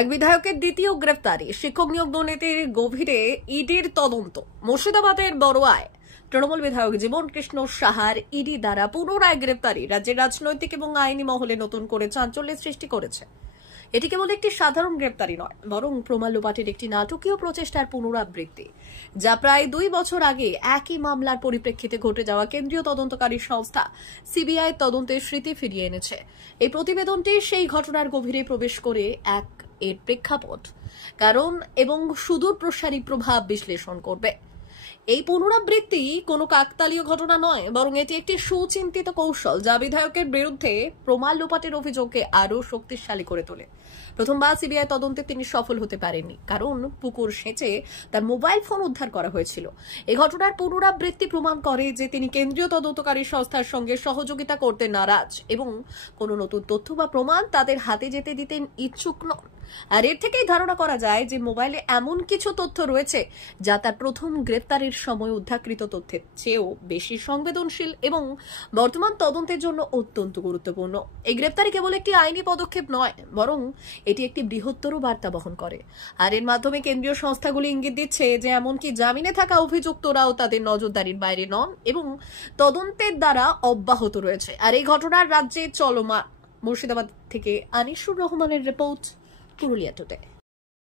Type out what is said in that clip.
এক বিধায়কের দ্বিতীয় গ্রেফতারি, শিক্ষক নিয়োগ দুর্নীতির গভীরে ইডির তদন্ত। মুর্শিদাবাদের বড়োয়ায় তৃণমূল বিধায়ক জীবন কৃষ্ণ সাহার ইডি দ্বারা পুনরায় গ্রেফতারি রাজ্যের রাজনৈতিক এবং আইনি মহলে নতুন করে চাঞ্চল্যের সৃষ্টি করেছে। এটি কেবল একটি সাধারণ গ্রেফতারি নয়, বরং প্রমাণ লোপাটের একটি নাটকীয় প্রচেষ্টার পুনরাবৃত্তি, যা প্রায় 2 বছর আগে একই মামলার পরিপ্রেক্ষিতে ঘটে যাওয়া কেন্দ্রীয় তদন্তকারী সংস্থা সিবিআই তদন্তের স্মৃতি ফিরিয়ে এনেছে। এই প্রতিবেদনটি সেই ঘটনার গভীরে প্রবেশ করে এর প্রেক্ষাপট, কারণ এবং সুদূর প্রসারী প্রভাব বিশ্লেষণ করবে। এই পুনরাবৃত্তি কোনো কাকতালীয় ঘটনা নয়, বরং এটি একটি সুচিন্তিত কৌশল যা বিধায়কের বিরুদ্ধে প্রমাণ লোপাটের অভিযোগকে আরও শক্তিশালী করে তোলে। প্রথমবার সিবিআই তদন্তে তিনি সফল হতে পারেননি, কারণ পুকুর সেচে তার মোবাইল ফোন উদ্ধার করা হয়েছিল। এই ঘটনার পুনরাবৃত্তি প্রমাণ করে যে তিনি কেন্দ্রীয় তদন্তকারী সংস্থার সঙ্গে সহযোগিতা করতে নারাজ এবং কোনো নতুন তথ্য বা প্রমাণ তাদের হাতে যেতে দিতে ইচ্ছুক নন। আর এর থেকেই ধারণা করা যায় যে মোবাইলে এমন কিছু তথ্য রয়েছে যা তার প্রথম গ্রেফতারের সময় উদ্ধারকৃত তথ্যের চেয়েও বেশি সংবেদনশীল এবং বর্তমান তদন্তের জন্য অত্যন্ত গুরুত্বপূর্ণ। এই গ্রেফতারি কেবল একটি আইনি পদক্ষেপ নয়, বরং এটি একটি বৃহত্তর বার্তা বহন করে। আর এর মাধ্যমে কেন্দ্রীয় সংস্থাগুলি ইঙ্গিত দিচ্ছে যে এমনকি জামিনে থাকা অভিযুক্তরাও তাদের নজরদারির বাইরে নন এবং তদন্তের দ্বারা অব্যাহত রয়েছে। আর এই ঘটনার রাজ্যে চলমান। মুর্শিদাবাদ থেকে আনিসুর রহমানের রিপোর্ট, পুরুলিয়া টুডে।